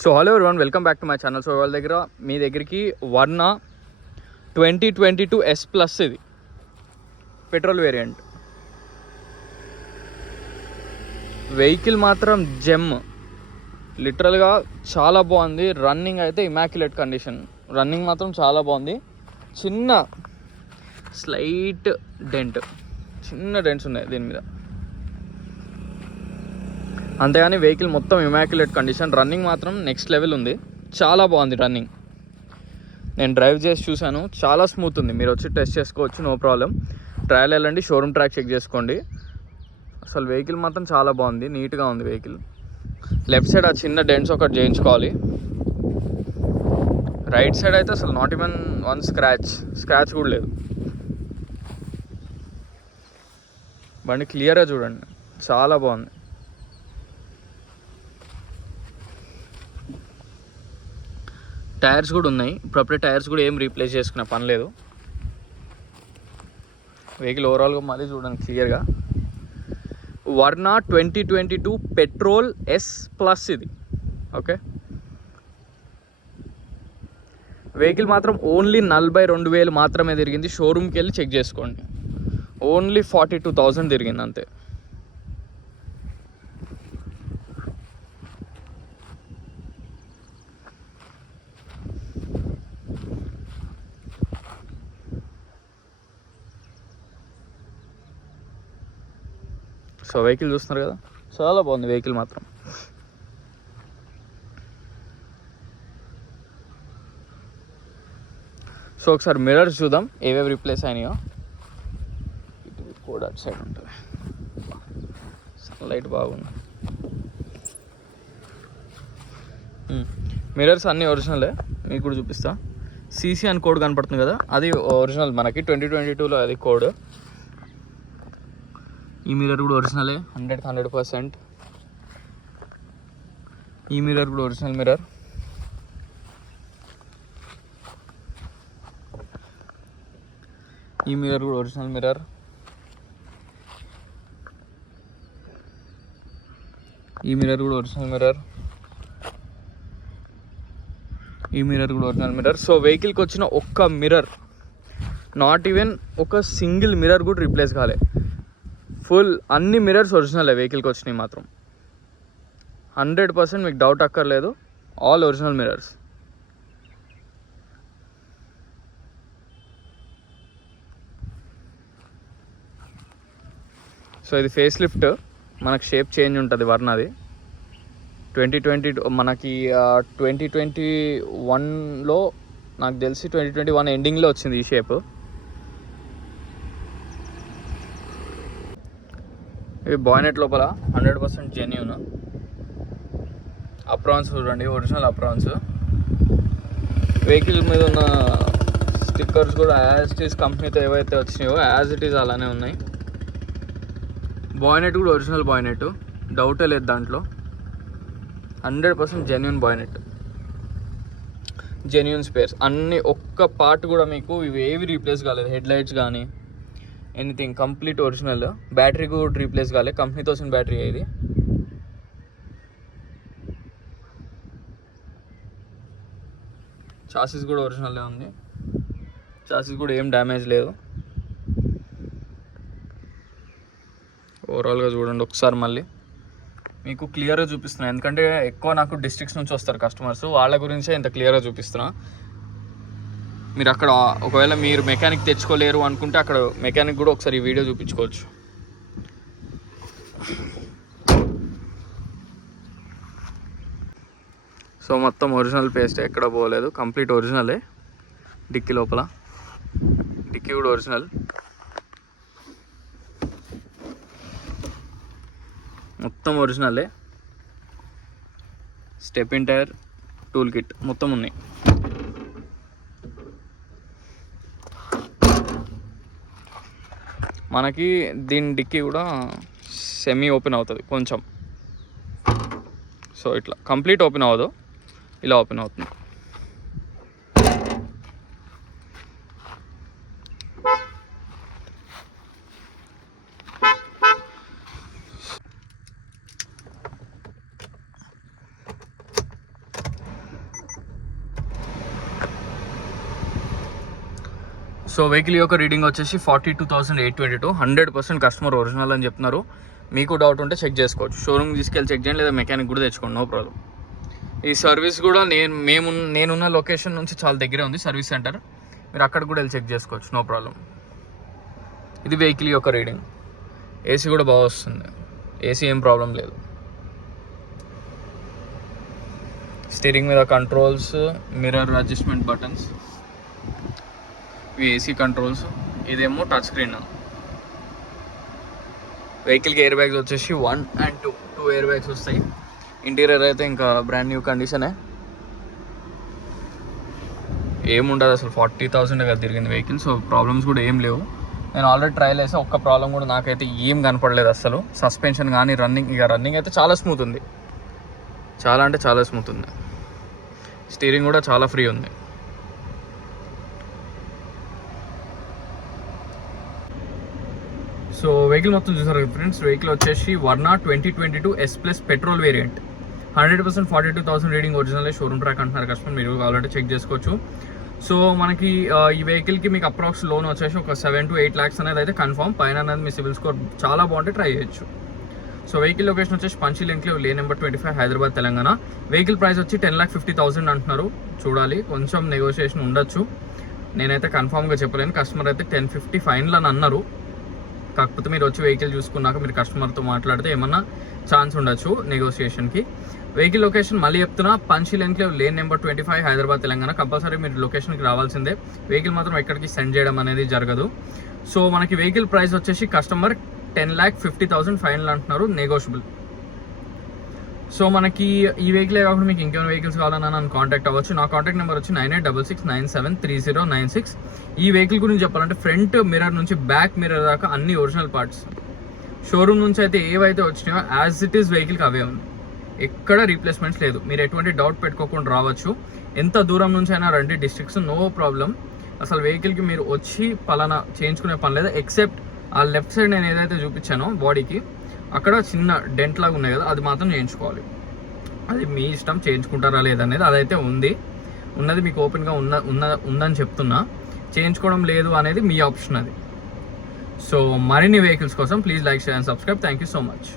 So hello everyone, welcome back to my channel. So వాళ్ళ దగ్గర మీ దగ్గరికి వర్నా 2022 S ప్లస్, ఇది పెట్రోల్ వేరియంట్ వెహికల్ మాత్రం జెమ్, లిటరల్గా చాలా బాగుంది. రన్నింగ్ అయితే ఇమాక్యులేట్ కండిషన్, రన్నింగ్ మాత్రం చాలా బాగుంది. చిన్న స్లైట్ చిన్న డెంట్స్ ఉన్నాయి దీని మీద, అంతేగాని వెహికల్ మొత్తం ఇమాక్యులేట్ కండిషన్. రన్నింగ్ మాత్రం నెక్స్ట్ లెవెల్ ఉంది, చాలా బాగుంది రన్నింగ్. నేను డ్రైవ్ చేసి చూశాను, చాలా స్మూత్ ఉంది. మీరు వచ్చి టెస్ట్ చేసుకోవచ్చు, నో ప్రాబ్లం. ట్రయల్ వెళ్ళండి, షోరూమ్ ట్రాక్ చెక్ చేసుకోండి. అసలు వెహికల్ మాత్రం చాలా బాగుంది, నీట్గా ఉంది వెహికల్. లెఫ్ట్ సైడ్ ఆ చిన్న డెంట్స్ ఒకటి చేయించుకోవాలి. రైట్ సైడ్ అయితే అసలు నాట్ ఈవెన్ వన్ స్క్రాచ్ కూడా లేదు. బండి క్లియర్గా చూడండి, చాలా బాగుంది. టైర్స్ కూడా ఉన్నాయి, ఇప్పుడప్పుడే టైర్స్ కూడా ఏం రీప్లేస్ చేసుకునే పని లేదు. వెహికల్ ఓవరాల్గా మళ్ళీ చూడండి క్లియర్గా. వర్నా 2022 పెట్రోల్ S ప్లస్ ఇది. ఓకే, వెహికల్ మాత్రం ఓన్లీ 42,000 మాత్రమే తిరిగింది. షోరూమ్కి వెళ్ళి చెక్ చేసుకోండి, ఓన్లీ 42,000 తిరిగింది అంతే. సో వెహికల్ చూస్తున్నారు కదా, చాలా బాగుంది వెహికల్ మాత్రం. సో ఒకసారి మిర్రర్స్ చూద్దాం ఏవేవి రీప్లేస్ అయినాయో. కోడ్ అటు సైడ్ ఉంటుంది, సన్లైట్ బాగుంది. మిర్రర్స్ అన్నీ ఒరిజినలే, మీకు కూడా చూపిస్తా. CC అని కోడ్ కనపడుతుంది కదా, అది ఒరిజినల్ మనకి 2022లో అది కోడ్. ఈ మిర్రర్ కూడా ఒరిజినలే, 100%. ఈ మిర్రర్ కూడా ఒరిజినల్ మిర్రర్. ఈ మిర్రర్ కూడా ఒరిజినల్ మిర్రర్. ఈ మిర్రర్ కూడా ఒరిజినల్ మిర్రర్. ఈ మిర్రర్ కూడా ఒరిజినల్ మిర్రర్. సో వెహికల్కి వచ్చిన ఒక్క మిర్రర్, నాట్ ఈవెన్ ఒక సింగిల్ మిర్రర్ కూడా రీప్లేస్ కాలే. ఫుల్ అన్ని మిర్రర్స్ ఒరిజినలే వెహికల్కి వచ్చినాయి మాత్రం. 100% మీకు డౌట్ అక్కర్లేదు, ఆల్ ఒరిజినల్ మిర్రర్స్. సో ఇది ఫేస్ లిఫ్ట్, మనకు షేప్ చేంజ్ ఉంటుంది వర్నాది. 2020 మనకి 2021లో నాకు తెలిసి 2021 ఎండింగ్లో వచ్చింది ఈ షేప్. ఇవి బాయ్నెట్ లోపల 100% జెన్యూన్. అప్రాన్స్ చూడండి, ఒరిజినల్ అప్రాన్స్. వెహికల్ మీద ఉన్న స్టిక్కర్స్ కూడా యాజ్ ఇట్ ఈస్ కంపెనీతో ఏవైతే వచ్చినాయో యాజ్ ఇట్ ఈస్ అలానే ఉన్నాయి. బాయ్నెట్ కూడా ఒరిజినల్ బాయ్నెట్, డౌటే లేదు దాంట్లో. 100% జెన్యూన్ బాయ్నెట్, జెన్యూన్ స్పేర్స్ అన్నీ. ఒక్క పార్ట్ కూడా మీకు ఇవి ఏవి రీప్లేస్ కాలేదు. హెడ్ లైట్స్ కానీ ఎనీథింగ్ కంప్లీట్ ఒరిజినల్. బ్యాటరీ కూడా రీప్లేస్ కాలేదు, కంపెనీతో వచ్చిన బ్యాటరీ ఇది. చాసిస్ కూడా ఒరిజినల్లే ఉంది, చాసిస్ కూడా ఏం డ్యామేజ్ లేదు. ఓవరాల్గా చూడండి ఒకసారి, మళ్ళీ మీకు క్లియర్గా చూపిస్తున్నా. ఎందుకంటే ఎక్కువ నాకు డిస్ట్రిక్ట్స్ నుంచి వస్తారు కస్టమర్స్, వాళ్ళ గురించే ఇంత క్లియర్గా చూపిస్తున్నా. మీరు అక్కడ ఒకవేళ మీరు మెకానిక్ తెచ్చుకోలేరు అనుకుంటే అక్కడ మెకానిక్ కూడా ఒకసారి ఈ వీడియో చూపించుకోవచ్చు. సో మొత్తం ఒరిజినల్ పేస్ట్, ఎక్కడ పోలేదు, కంప్లీట్ ఒరిజినలే. డిక్కీ లోపల డిక్కీ కూడా ఒరిజినల్, మొత్తం ఒరిజినలే. Stepney tyre, tool kit మొత్తం ఉన్నాయి. మనకి దీని డిక్కీ కూడా సెమీ ఓపెన్ అవుతుంది కొంచెం. సో ఇట్లా కంప్లీట్ ఓపెన్ అవ్వదు, ఇలా ఓపెన్ అవుతుంది. సో వెహికల్ యొక్క రీడింగ్ వచ్చేసి 42,822. 100% కస్టమర్ ఒరిజినల్ అని చెప్తున్నారు. మీకు డౌట్ ఉంటే చెక్ చేసుకోవచ్చు. షోరూమ్ తీసుకెళ్ళి చెక్ చేయండి, లేదా మెకానిక్ కూడా తెచ్చుకోండి, నో ప్రాబ్లం. ఈ సర్వీస్ కూడా నేనున్న లొకేషన్ నుంచి చాలా దగ్గరే ఉంది సర్వీస్ సెంటర్. మీరు అక్కడ కూడా వెళ్ళి చెక్ చేసుకోవచ్చు, నో ప్రాబ్లం. ఇది వెహికల్ యొక్క రీడింగ్. ఏసీ కూడా బాగా వస్తుంది, ఏసీ ఏం ప్రాబ్లం లేదు. స్టీరింగ్ మీద కంట్రోల్స్, మిర్రర్ అడ్జస్ట్మెంట్ బటన్స్, ఇవి ఏసీ కంట్రోల్స్. ఇదేమో టచ్ స్క్రీన్. వెహికల్కి ఎయిర్ బ్యాగ్స్ వచ్చేసి 1 and 2 ఎయిర్ బ్యాగ్స్ వస్తాయి. ఇంటీరియర్ అయితే ఇంకా బ్రాండ్ న్యూ కండిషనే, ఏముండదు అసలు. 40,000 కదా తిరిగింది వెహికల్, సో ప్రాబ్లమ్స్ కూడా ఏం లేవు. నేను ఆల్రెడీ ట్రైల్ వేసా, ఒక్క ప్రాబ్లం కూడా నాకైతే ఏం కనపడలేదు అసలు. సస్పెన్షన్ కానీ రన్నింగ్ అయితే చాలా స్మూత్ ఉంది, చాలా అంటే చాలా స్మూత్ ఉంది. స్టీరింగ్ కూడా చాలా ఫ్రీ ఉంది. సో వెహికల్ మొత్తం చూసారు ఫ్రెండ్స్. వెహికల్ వచ్చేసి Verna 2022 S+ petrol variant. 100% 42,000 reading original showroom track అంటున్నారు కస్టమర్. మీరు ఆల్రెడీ చెక్ చేసుకోవచ్చు. సో మనకి ఈ వెహికల్కి మీకు అప్రాక్స్ లోన్ వచ్చేసి ఒక 7 to 8 lakhs అనేది అయితే కన్ఫర్మ్. పైన అనేది మీ సివిల్ స్కోర్ చాలా బాగుంటే ట్రై చేయొచ్చు. సో వెహికల్ లొకేషన్ వచ్చేసి Panchsheel enclave, lane number 25, Hyderabad, Telangana. Vehicle price వచ్చి 10,50,000 అంటున్నారు. చూడాలి, కొంచెం నెగోషియేషన్ ఉండొచ్చు. నేనైతే కన్ఫామ్గా చెప్పలేను. కస్టమర్ అయితే 1050 ఫైనల్ అని అన్నారు. కాకపోతే మీరు వచ్చి వెహికల్ చూసుకున్నాక మీరు కస్టమర్తో మాట్లాడితే ఏమన్నా ఛాన్స్ ఉండొచ్చు నెగోషియేషన్కి. వెహికల్ లొకేషన్ మళ్ళీ చెప్తున్నా, Panchsheel enclave, lane number 25, Hyderabad, Telangana. Compulsory మీరు లొకేషన్కి రావాల్సిందే. వెహికల్ మాత్రం ఎక్కడికి సెండ్ చేయడం అనేది జరగదు. సో మనకి వెహికల్ ప్రైస్ వచ్చేసి కస్టమర్ 10,50,000 ఫైనల్ అంటున్నారు, నెగోషియబుల్. సో మనకి ఈ వెహికలే కాకుండా మీకు ఇంకేమైనా వెహికల్స్ కావాలన్నా నన్ను కాంటాక్ట్ అవ్వచ్చు. నా కాంటాక్ట్ నెంబర్ వచ్చి 9866973096. ఈ వెహికల్ గురించి చెప్పాలంటే ఫ్రంట్ మిర్రర్ నుంచి బ్యాక్ మిర్రర్ దాకా అన్ని ఒరిజినల్ పార్ట్స్. షోరూమ్ నుంచి అయితే ఏవైతే వచ్చినాయో యాజ్ ఇట్ ఈస్ వెహికల్కి అవే ఉంది, ఎక్కడ రీప్లేస్మెంట్స్ లేదు. మీరు ఎటువంటి డౌట్ పెట్టుకోకుండా రావచ్చు. ఎంత దూరం నుంచి అయినా రండి, డిస్ట్రిక్ట్స్ నో ప్రాబ్లం. అసలు వెహికల్కి మీరు వచ్చి పలానా చేయించుకునే పని లేదు. ఎక్సెప్ట్ ఆ లెఫ్ట్ సైడ్ నేను ఏదైతే చూపించానో బాడీకి, అక్కడ చిన్న డెంట్ లాగా ఉన్నాయి కదా, అది మాత్రం చేయించుకోవాలి. అది మీ ఇష్టం, చేయించుకుంటారా లేదనేది. అదైతే ఉన్నది మీకు ఓపెన్గా ఉందని చెప్తున్నా. చేయించుకోవడం లేదు అనేది మీ ఆప్షన్ అది. సో మరిన్ని వెహికల్స్ కోసం please like, share and subscribe. Thank you so much.